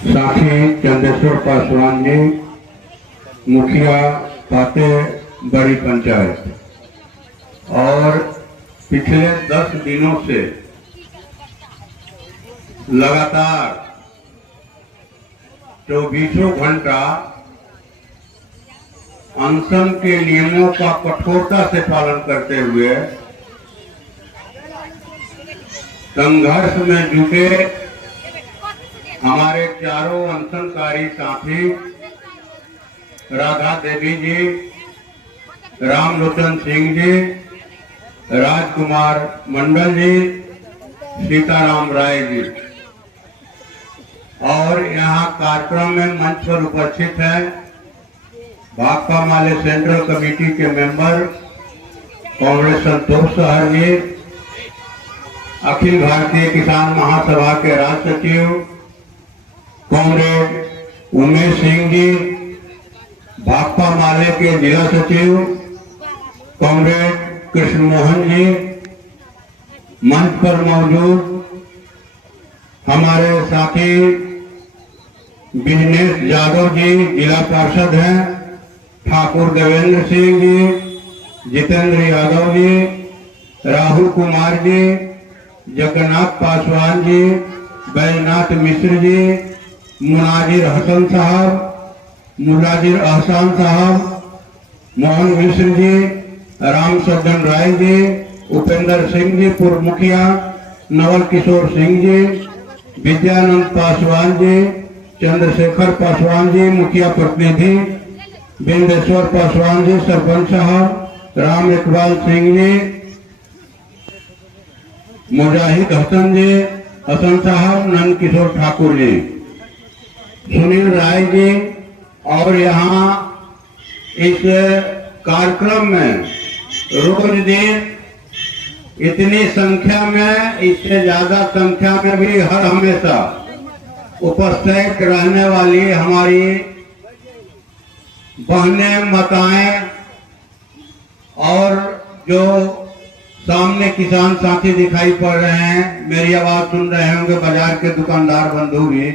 साथी चंदेश्वर पासवान जी, मुखिया पाते बड़ी पंचायत, और पिछले 10 दिनों से लगातार 24 घंटा अनशन के नियमों का कठोरता से पालन करते हुए संघर्ष में जुटे हमारे चारों अनशनकारी साथी राधा देवी जी, रामलोचन सिंह जी, राजकुमार मंडल जी, सीताराम राय जी, और यहाँ कार्यक्रम में मंच पर उपस्थित है भाकपा माले सेंट्रल कमेटी के मेंबर कांग्रेस संतोष सहर जी, अखिल भारतीय किसान महासभा के राज्य सचिव कांग्रेस उमेश सिंह जी, भाकपा माले के जिला सचिव कांग्रेस कृष्ण मोहन जी, मंच पर मौजूद हमारे साथी बिजनेश यादव जी, जिला पार्षद हैं, ठाकुर देवेंद्र सिंह जी, जितेंद्र यादव जी, राहुल कुमार जी, जगन्नाथ पासवान जी, बैजनाथ मिश्र जी, मुनाजिर हसन साहब, मुलाजिर अहसान साहब, मोहन मिश्र जी, राम सज्जन राय जी, उपेंद्र सिंह जी पूर्व मुखिया, नवल किशोर सिंह जी, विद्यानंद पासवान जी, चंद्रशेखर पासवान जी मुखिया प्रतिनिधि, बिंदेश्वर पासवान जी सरपंच साहब, राम इकबाल सिंह जी, मुजाहिद हसन जी, हसन साहब, नंद किशोर ठाकुर जी, सुनील राय जी, और यहाँ इस कार्यक्रम में रोज दिन इतनी संख्या में, इससे ज्यादा संख्या में भी हर हमेशा उपस्थित रहने वाली हमारी बहनें, माताएं, और जो सामने किसान साथी दिखाई पड़ रहे हैं, मेरी आवाज सुन रहे होंगे, बाजार के दुकानदार बंधु भी।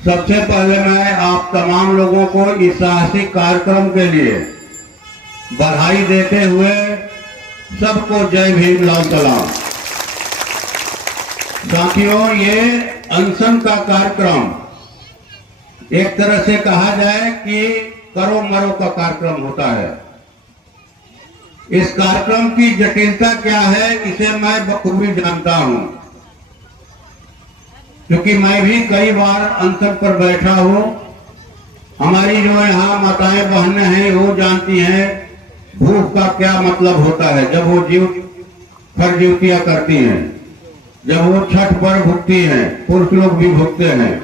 सबसे पहले मैं आप तमाम लोगों को इस साहसिक कार्यक्रम के लिए बधाई देते हुए सबको जय भीम लाल सलाम। साथियों, ये अनशन का कार्यक्रम एक तरह से कहा जाए कि करो मरो का कार्यक्रम होता है। इस कार्यक्रम की जटिलता क्या है, इसे मैं बखूबी जानता हूं, क्योंकि मैं भी कई बार अनशन पर बैठा हूं। हमारी जो यहाँ माताएं बहनें हैं वो जानती हैं भूख का क्या मतलब होता है। जब वो फर्जीवतियां करती हैं, जब वो छठ पर भुगती हैं, पुरुष लोग भी भुगते हैं,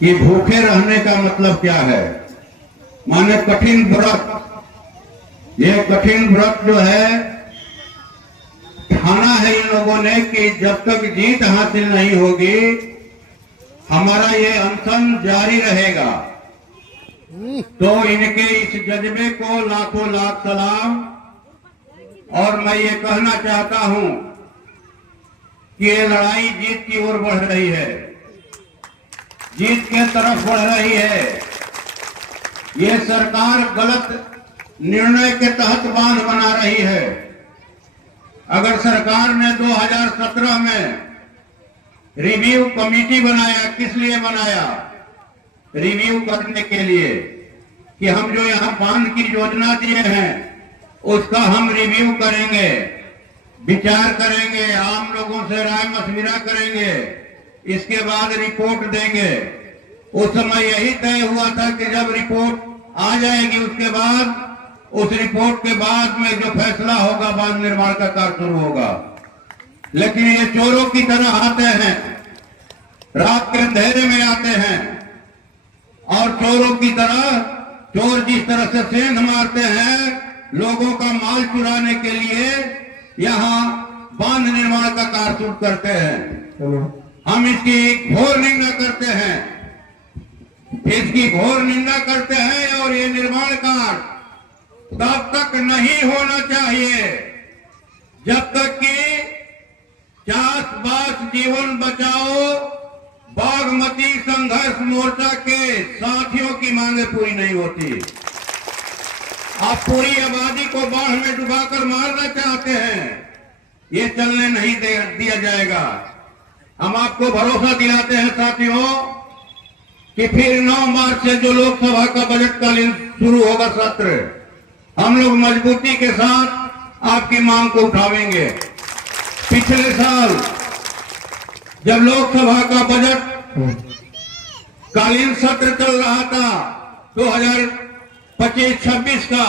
कि भूखे रहने का मतलब क्या है। माने कठिन व्रत, ये कठिन व्रत जो है ठाना है इन लोगों ने कि जब तक जीत हासिल नहीं होगी हमारा ये अनशन जारी रहेगा। तो इनके इस जज्बे को लाखों लाख सलाम। और मैं ये कहना चाहता हूं कि ये लड़ाई जीत की ओर बढ़ रही है, जीत के तरफ बढ़ रही है। ये सरकार गलत निर्णय के तहत बांध बना रही है। अगर सरकार ने 2017 में रिव्यू कमेटी बनाया, किस लिए बनाया? रिव्यू करने के लिए कि हम जो यहाँ बांध की योजना दिए हैं उसका हम रिव्यू करेंगे, विचार करेंगे, आम लोगों से राय मशविरा करेंगे, इसके बाद रिपोर्ट देंगे। उस समय यही तय हुआ था कि जब रिपोर्ट आ जाएगी उसके बाद, उस रिपोर्ट के बाद में जो फैसला होगा बांध निर्माण का कार्य शुरू होगा। लेकिन ये चोरों की तरह आते हैं, रात के अंधेरे में आते हैं, और चोरों की तरह चोर जिस तरह से सेंध मारते हैं लोगों का माल चुराने के लिए, यहाँ बांध निर्माण का कार्य शुरू करते हैं। हम इसकी घोर निंदा करते हैं, इसकी घोर निंदा करते हैं। और ये निर्माण कार्य तब तक नहीं होना चाहिए जब तक कि चाष बास जीवन बचाओ बागमती संघर्ष मोर्चा के साथियों की मांगे पूरी नहीं होती। आप पूरी आबादी को बाढ़ में डुबाकर मारना चाहते हैं, ये चलने नहीं दिया जाएगा। हम आपको भरोसा दिलाते हैं साथियों कि फिर 9 मार्च से जो लोकसभा का बजटकालीन शुरू होगा सत्र, हम लोग मजबूती के साथ आपकी मांग को उठावेंगे। पिछले साल जब लोकसभा का बजट कालीन सत्र चल रहा था 2025-26 का,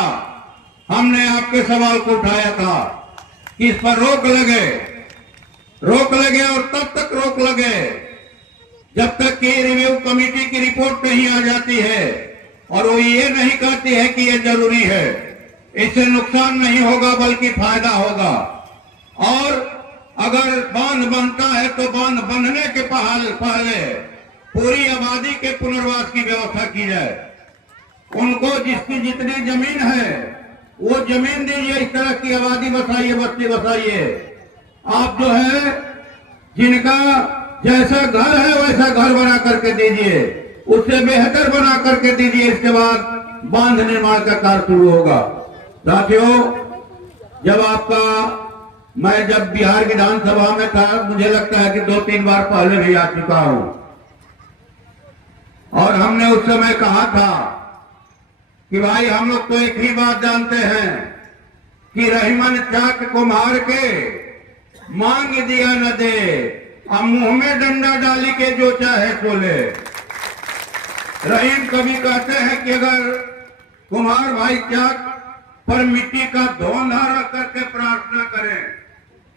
हमने आपके सवाल को उठाया था कि इस पर रोक लगे और तब तक रोक लगे जब तक कि रिव्यू कमेटी की रिपोर्ट नहीं आ जाती है और वो ये नहीं कहती है कि ये जरूरी है। इससे नुकसान नहीं होगा बल्कि फायदा होगा। और अगर बांध बनता है तो बांध बनने के पहले पूरी आबादी के पुनर्वास की व्यवस्था की जाए। उनको जिसकी जितनी जमीन है वो जमीन दीजिए, इस तरह की आबादी बसाइए, बस्ती बसाइए। आप जो है जिनका जैसा घर है वैसा घर बना करके दीजिए, उससे बेहतर बना करके दीजिए। इसके बाद बांध निर्माण का कार्य शुरू होगा। साथियों, मैं जब बिहार विधानसभा में था, मुझे लगता है कि 2-3 बार पहले भी आ चुका हूं, और हमने उस समय कहा था कि भाई हम लोग तो एक ही बात जानते हैं कि रहीमन चाक को मार के मांग दिया न दे, अब मुंह में डंडा डाली के जो चाहे सो ले। रहीम कभी कहते हैं कि अगर कुमार भाई चाक पर मिट्टी का धोंधा रख करके प्रार्थना करें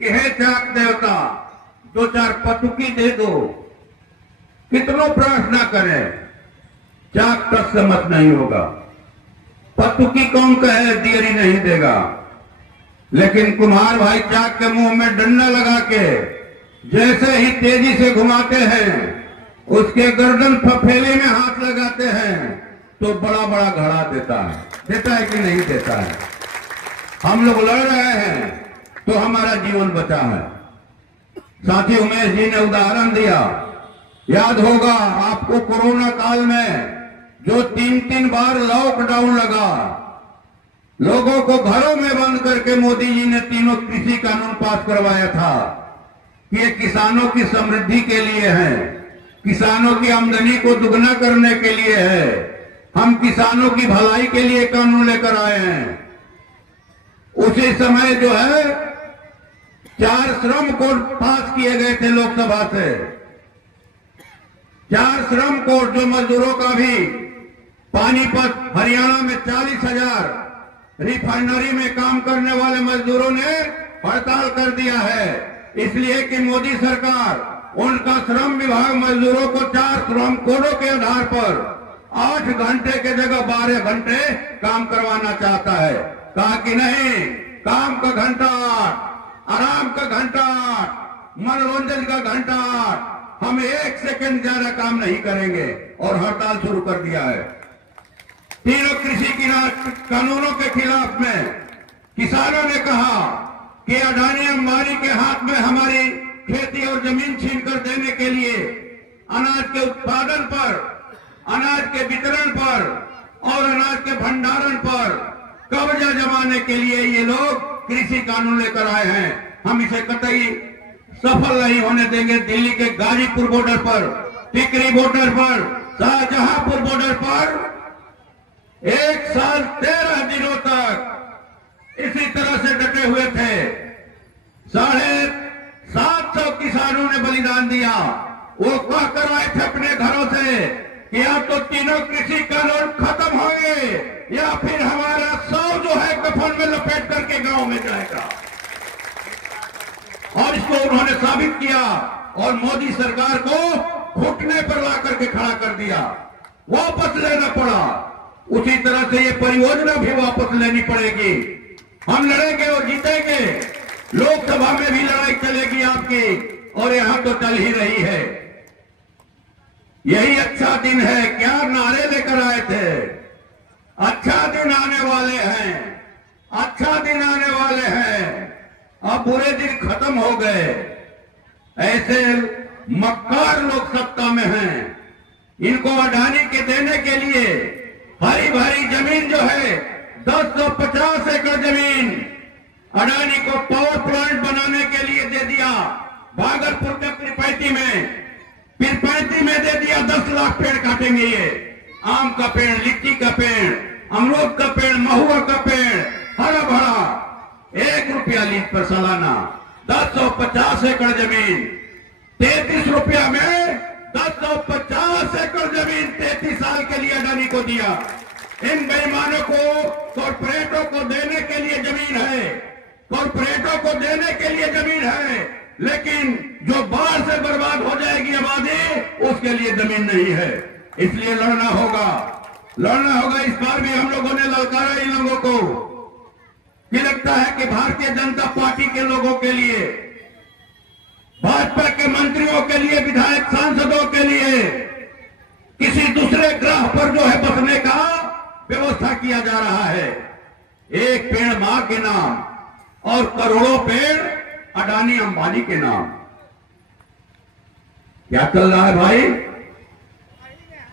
कि हे चाक देवता 2-4 पतुकी दे दो, कितनों प्रार्थना करें, चाक तक समझ नहीं होगा। पतुकी कौन कहे दियरी नहीं देगा। लेकिन कुम्हार भाई चाक के मुंह में डंडा लगा के जैसे ही तेजी से घुमाते हैं, उसके गर्दन फफेले में हाथ लगाते हैं तो बड़ा बड़ा घड़ा देता है कि नहीं देता है। हम लोग लड़ रहे हैं तो हमारा जीवन बचा है। साथी उमेश जी ने उदाहरण दिया, याद होगा आपको कोरोना काल में जो 3-3 बार लॉकडाउन लगा, लोगों को घरों में बंद करके मोदी जी ने तीनों कृषि कानून पास करवाया था कि ये किसानों की समृद्धि के लिए है, किसानों की आमदनी को दुगना करने के लिए है। हम किसानों की भलाई के लिए कानून लेकर आए हैं। उसी समय जो है 4 श्रम कोड पास किए गए थे लोकसभा से। 4 श्रम कोड जो मजदूरों का भी, पानीपत हरियाणा में 40,000 रिफाइनरी में काम करने वाले मजदूरों ने हड़ताल कर दिया है, इसलिए कि मोदी सरकार उनका श्रम विभाग मजदूरों को 4 श्रम कोडों के आधार पर 8 घंटे के जगह 12 घंटे काम करवाना चाहता है। कहा कि नहीं, काम का घंटा 8, आराम का घंटा 8, मनोरंजन का घंटा 8, हम 1 सेकंड ज्यादा काम नहीं करेंगे, और हड़ताल शुरू कर दिया है। तीनों कृषि कानूनों के खिलाफ में किसानों ने कहा कि अडानी अंबानी के हाथ में हमारी खेती और जमीन छीन कर देने के लिए अनाज के उत्पादन पर, अनाज के वितरण पर और अनाज के भंडारण पर कब्जा जमाने के लिए ये लोग कृषि कानून लेकर आए हैं। हम इसे कतई सफल नहीं होने देंगे। दिल्ली के गाजीपुर बॉर्डर पर, टिकरी बॉर्डर पर, शाहजहांपुर बॉर्डर पर 1 साल 13 दिनों तक इसी तरह से डटे हुए थे। 750 किसानों ने बलिदान दिया। वो कह कर आए थे अपने घरों से कि या तो तीनों कृषि कानून खत्म होंगे या फिर हमारा 100 जो है कफन में लपेट करके गांव में जाएगा। और इसको उन्होंने साबित किया और मोदी सरकार को घुटने पर ला करके खड़ा कर दिया। वापस लेना पड़ा। उसी तरह से ये परियोजना भी वापस लेनी पड़ेगी। हम लड़ेंगे और जीतेंगे। लोकसभा में भी लड़ाई चलेगी आपकी, और यहां तो चल ही रही है। यही अच्छा दिन है, क्या नारे लेकर आए थे। अच्छा दिन आने वाले हैं, अच्छा दिन आने वाले हैं। अब बुरे दिन खत्म हो गए। ऐसे मक्कार लोग सत्ता में हैं। इनको अडानी के देने के लिए हरी भरी जमीन जो है 1050 एकड़ जमीन अडानी को पावर प्लांट बनाने के लिए दे दिया। भागलपुर के पिरपैती में दे दिया। 10 लाख पेड़ काटेंगे ये, आम का पेड़, लीची का पेड़, अमरूद का पेड़, महुआ का पेड़, हरा भरा। 1 रुपया लीज पर सालाना, 1050 एकड़ जमीन, 33 रुपया में 1050 एकड़ जमीन 33 साल के लिए अडानी को दिया। इन बेईमानों को, कॉर्पोरेटों को देने के लिए जमीन है, कॉर्पोरेटों को देने के लिए जमीन है, लेकिन जो बाढ़ से बर्बाद हो जाएगी आबादी, उसके लिए जमीन नहीं है। इसलिए लड़ना होगा। इस बार भी हम लोगों ने ललकारा इन लोगों को कि लगता है कि भारतीय जनता पार्टी के लोगों के लिए, भाजपा के मंत्रियों के लिए, विधायक सांसदों के लिए किसी दूसरे ग्रह पर जो है बसने का व्यवस्था किया जा रहा है। एक पेड़ मां के नाम और करोड़ों पेड़ अडानी अंबानी के नाम। क्या चल रहा है भाई?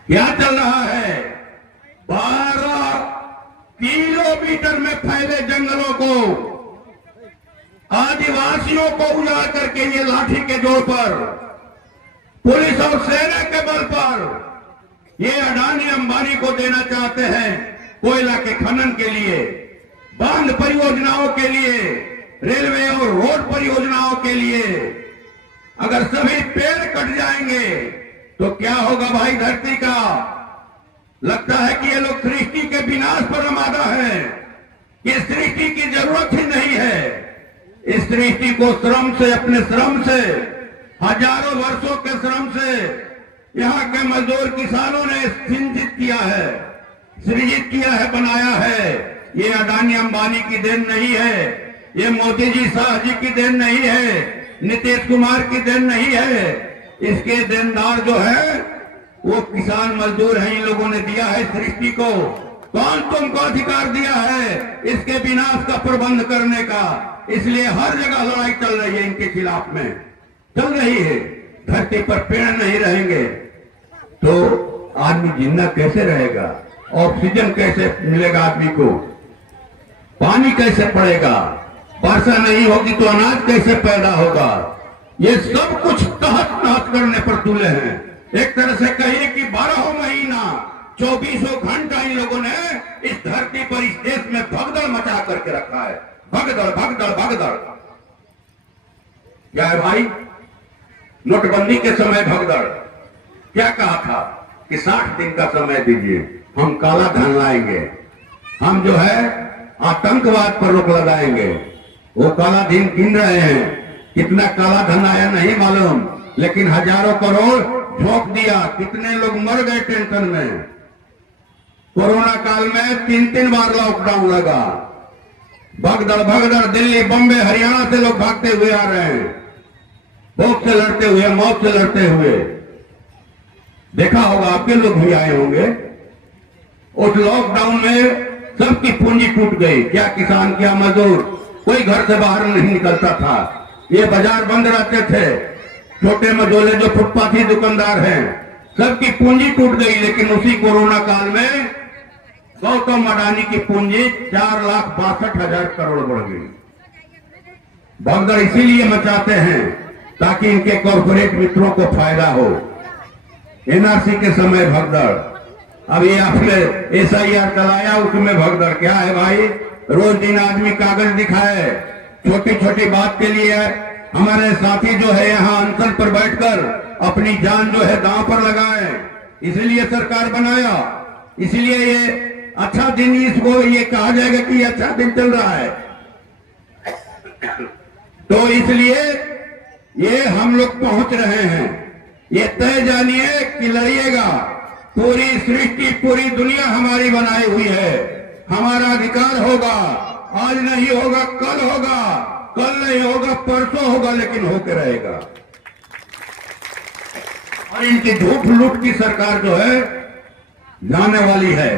क्या चल रहा है? 12 किलोमीटर में फैले जंगलों को, आदिवासियों को उजाड़ करके ये लाठी के जोर पर, पुलिस और सेना के बल पर ये अडानी अंबानी को देना चाहते हैं। कोयला के खनन के लिए, बांध परियोजनाओं के लिए, रेलवे और रोड परियोजनाओं के लिए। अगर सभी पेड़ कट जाएंगे तो क्या होगा भाई धरती का? लगता है कि ये लोग सृष्टि के विनाश पर आमादा है। ये सृष्टि की जरूरत ही नहीं है। इस सृष्टि को श्रम से, अपने श्रम से, हजारों वर्षों के श्रम से यहाँ के मजदूर किसानों ने सृजित किया है, बनाया है। ये अडानी अंबानी की देन नहीं है, ये मोदी जी, शाह जी की देन नहीं है, नीतीश कुमार की देन नहीं है। इसके देनदार जो है वो किसान मजदूर हैं। इन लोगों ने दिया है सृष्टि को। कौन तुमको अधिकार दिया है इसके विनाश का प्रबंध करने का? इसलिए हर जगह लड़ाई चल रही है, इनके खिलाफ में चल रही है। धरती पर पेड़ नहीं रहेंगे तो आदमी जिंदा कैसे रहेगा? ऑक्सीजन कैसे मिलेगा आदमी को? पानी कैसे पड़ेगा? वर्षा नहीं होगी तो अनाज कैसे पैदा होगा? ये सब कुछ तहत नहत करने पर तुले हैं। एक तरह से कहिए कि 12 महीना 24 घंटा इन लोगों ने इस धरती पर, इस देश में भगदड़ मचा करके रखा है। भगदड़ भगदड़ भगदड़। क्या है भाई? नोटबंदी के समय भगदड़। क्या कहा था कि 60 दिन का समय दीजिए, हम काला धन लाएंगे, हम जो है आतंकवाद पर रोक लगाएंगे। वो काला धन गिन रहे हैं, कितना काला धन आया नहीं मालूम, लेकिन हजारों करोड़ झोंक दिया। कितने लोग मर गए टेंशन में। कोरोना काल में 3 बार लॉकडाउन लगा। भगदड़ भगदड़, दिल्ली, बम्बे, हरियाणा से लोग भागते हुए आ रहे हैं, भूख से लड़ते हुए, मौत से लड़ते हुए। देखा होगा, आपके लोग भी आए होंगे। उस लॉकडाउन में सबकी पूंजी टूट गई। क्या किसान, क्या मजदूर, कोई घर से बाहर नहीं निकलता था। ये बाजार बंद रहते थे। छोटे मझोले जो फुटपाथी दुकानदार हैं, सबकी पूंजी टूट गई। लेकिन उसी कोरोना काल में गौतम अडानी की पूंजी 4,62,000 करोड़ बढ़ गई। भगदड़ इसीलिए मचाते हैं ताकि इनके कॉर्पोरेट मित्रों को फायदा हो। एनआरसी के समय भगदड़, अब ये आपने SIR चलाया, उसमें भगदड़। क्या है भाई? रोज दिन आदमी कागज दिखाए, छोटी छोटी बात के लिए हमारे साथी जो है यहाँ अनशन पर बैठकर अपनी जान जो है दांव पर लगाए। इसलिए सरकार बनाया, इसलिए ये अच्छा दिन, इसको ये कहा जाएगा कि अच्छा दिन चल रहा है। तो इसलिए ये हम लोग पहुंच रहे हैं। ये तय जानिए कि लड़िएगा। पूरी सृष्टि, पूरी दुनिया हमारी बनाई हुई है। हमारा अधिकार होगा। आज नहीं होगा, कल होगा, कल नहीं होगा, परसों होगा, लेकिन होके रहेगा। और इनकी झूठ लूट की सरकार जो है जाने वाली है।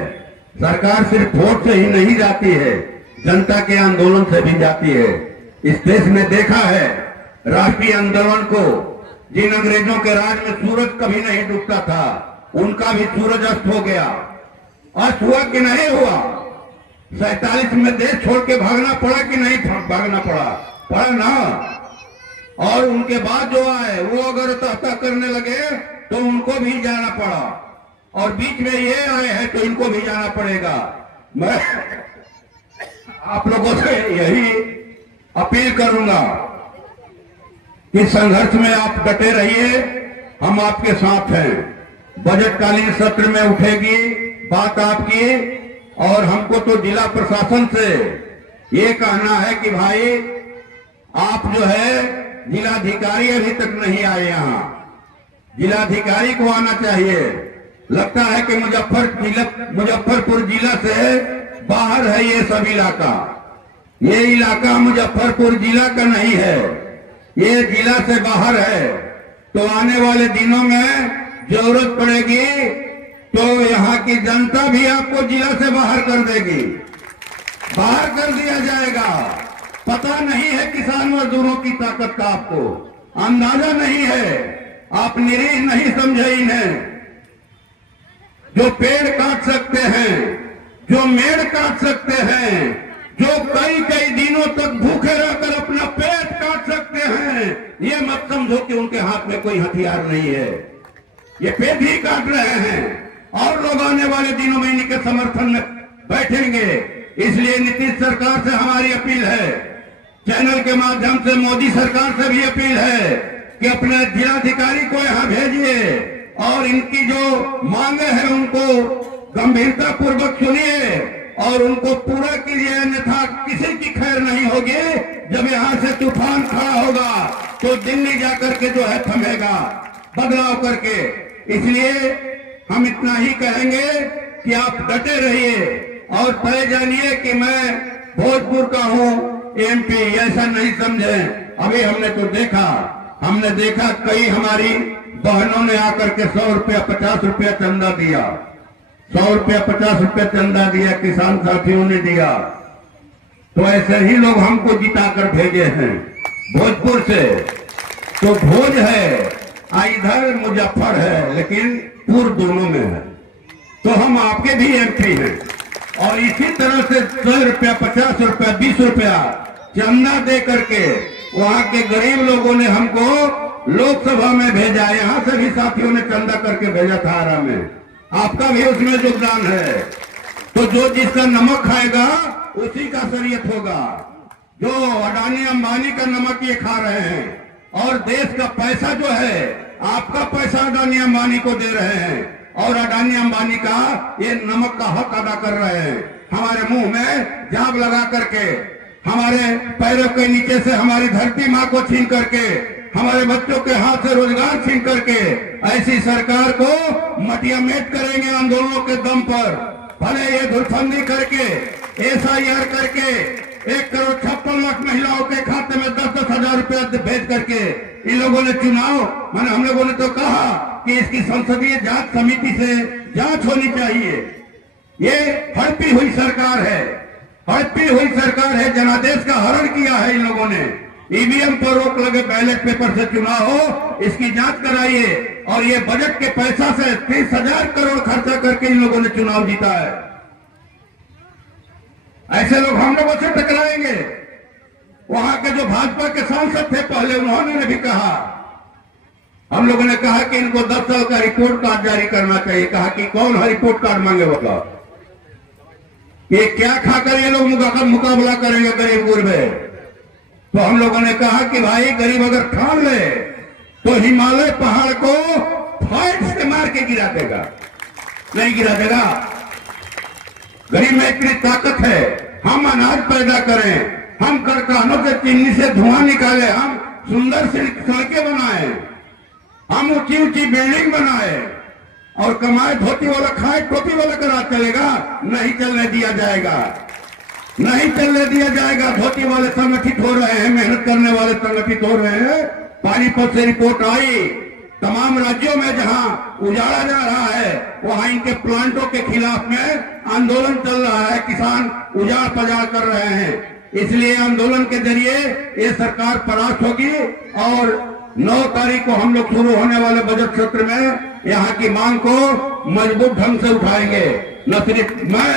सरकार सिर्फ वोट से ही नहीं जाती है, जनता के आंदोलन से भी जाती है। इस देश में देखा है, राष्ट्रीय आंदोलन को जिन अंग्रेजों के राज में सूरज कभी नहीं डूबता था, उनका भी सूरज अस्त हो गया। अस्त हुआ कि नहीं हुआ? 47 में देश छोड़ के भागना पड़ा कि नहीं भागना पड़ा? पड़ा ना। और उनके बाद जो आए वो अगर तहता करने लगे तो उनको भी जाना पड़ा, और बीच में ये आए हैं तो इनको भी जाना पड़ेगा। मैं आप लोगों से यही अपील करूंगा कि संघर्ष में आप डटे रहिए, हम आपके साथ हैं। बजटकालीन सत्र में उठेगी बात आपकी, और हमको तो जिला प्रशासन से ये कहना है कि भाई आप जो है, जिलाधिकारी अभी तक नहीं आए, यहाँ जिलाधिकारी को आना चाहिए। लगता है कि मुजफ्फरपुर जिला से बाहर है ये सब इलाका। ये इलाका मुजफ्फरपुर जिला का नहीं है, ये जिला से बाहर है। तो आने वाले दिनों में जरूरत पड़ेगी तो यहाँ की जनता भी आपको जिला से बाहर कर देगी, बाहर कर दिया जाएगा। पता नहीं है किसान मजदूरों की ताकत का, आपको अंदाजा नहीं है, आप निरीह नहीं समझे इन्हें। जो पेड़ काट सकते हैं, जो मेड़ काट सकते हैं, जो कई कई दिनों तक भूखे रहकर अपना पेट काट सकते हैं, ये मत समझो कि उनके हाथ में कोई हथियार नहीं है। ये पेट ही काट रहे हैं, और लोग आने वाले दिनों में इनके समर्थन में बैठेंगे। इसलिए नीतीश सरकार से हमारी अपील है, चैनल के माध्यम से मोदी सरकार से भी अपील है कि अपने जिलाधिकारी को यहाँ भेजिए और इनकी जो मांगे हैं उनको गंभीरता पूर्वक सुनिए और उनको पूरा कीजिए, अन्यथा किसी की खैर नहीं होगी। जब यहाँ से तूफान खड़ा होगा तो दिल्ली जाकर के जो है थमेगा बदलाव करके। इसलिए हम इतना ही कहेंगे कि आप डटे रहिए और तय जानिए कि मैं भोजपुर का हूँ, एमपी, ऐसा नहीं समझे। अभी हमने देखा कई हमारी बहनों ने आकर के 100 रुपया 50 रुपया चंदा दिया, 100 रुपया 50 रुपया चंदा दिया, किसान साथियों ने दिया। तो ऐसे ही लोग हमको जिताकर भेजे हैं भोजपुर से। तो भोज है, इधर मुजफ्फर है, लेकिन पूर्व दोनों में है। तो हम आपके भी एमपी हैं, और इसी तरह से 100 रुपया 50 रुपया 20 रुपया चंदा दे करके वहां के गरीब लोगों ने हमको लोकसभा में भेजा। यहाँ से भी साथियों ने चंदा करके भेजा था आरा में, आपका भी उसमें योगदान है। तो जो जिसका नमक खाएगा उसी का शरीयत होगा। जो अडानी अंबानी का नमक ये खा रहे हैं, और देश का पैसा जो है, आपका पैसा अडानी अंबानी को दे रहे हैं, और अडानी अंबानी का ये नमक का हक अदा कर रहे हैं। हमारे मुंह में जाब लगा करके, हमारे पैरों के नीचे से हमारी धरती माँ को छीन करके, हमारे बच्चों के हाथ से रोजगार छीन करके, ऐसी सरकार को मटियामेट करेंगे आंदोलनों के दम पर। भले ये धुलफंदी करके, SIR करके 1,56,00,000 महिलाओं के खाते में 10-10 हजार रुपया भेज करके इन लोगों ने चुनाव, मैंने हम लोगों ने तो कहा कि इसकी संसदीय जांच समिति से जांच होनी चाहिए। ये हड़पी हुई सरकार है, हड़पी हुई सरकार है, जनादेश का हरण किया है इन लोगों ने। ईवीएम पर रोक लगे, बैलेट पेपर से चुनाव हो, इसकी जांच कराइए। और ये बजट के पैसा से 30,000 करोड़ खर्चा करके इन लोगों ने चुनाव जीता है। ऐसे लोग हम लोगों से टकराएंगे। वहां के जो भाजपा के सांसद थे पहले, उन्होंने भी कहा, हम लोगों ने कहा कि इनको 10 साल का रिपोर्ट कार्ड जारी करना चाहिए। कहा कि कौन है रिपोर्ट कार्ड मांगे होगा, ये क्या खाकर ये लोग मुकाबला करेंगे गरीब गुरबे। तो हम लोगों ने कहा कि भाई गरीब अगर ठान ले तो हिमालय पहाड़ को फाइट से मार के गिरा देगा, नहीं गिरा देगा। गरीब में इतनी ताकत है, हम अनाज पैदा करें, हम कारखानों से चिमनी से धुआं निकाले, हम सुंदर सड़कें बनाए, हम ऊंची ऊंची बिल्डिंग बनाए, और कमाए धोती वाला खाए टोपी वाला का राज चलेगा? नहीं चलने दिया जाएगा, नहीं चलने दिया जाएगा। धोती वाले संगठित हो रहे हैं, मेहनत करने वाले संगठित हो रहे हैं। पानीपत से रिपोर्ट आई, तमाम राज्यों में जहां उजाड़ा जा रहा है वहां इनके प्लांटों के खिलाफ में आंदोलन चल रहा है, किसान उजाड़ पजाड़ कर रहे हैं। इसलिए आंदोलन के जरिए ये सरकार परास्त होगी और 9 तारीख को हम लोग शुरू होने वाले बजट सत्र में यहाँ की मांग को मजबूत ढंग से उठाएंगे। न सिर्फ मैं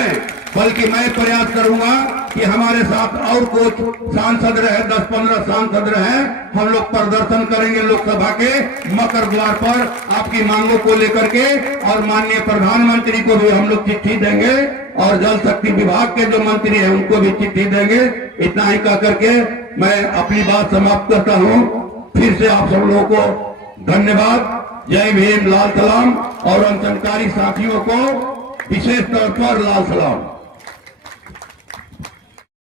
बल्कि मैं प्रयास करूंगा कि हमारे साथ और कुछ सांसद रहे, 10-15 सांसद रहे, हम लोग प्रदर्शन करेंगे लोकसभा के मकर द्वार पर आपकी मांगों को लेकर के, और माननीय प्रधानमंत्री को भी हम लोग चिट्ठी देंगे और जल शक्ति विभाग के जो मंत्री हैं उनको भी चिट्ठी देंगे। इतना ही कह करके मैं अपनी बात समाप्त करता हूं। फिर से आप सब लोगों को धन्यवाद। जय भीम, लाल सलाम, और अनशनकारी साथियों को विशेष तौर पर लाल सलाम।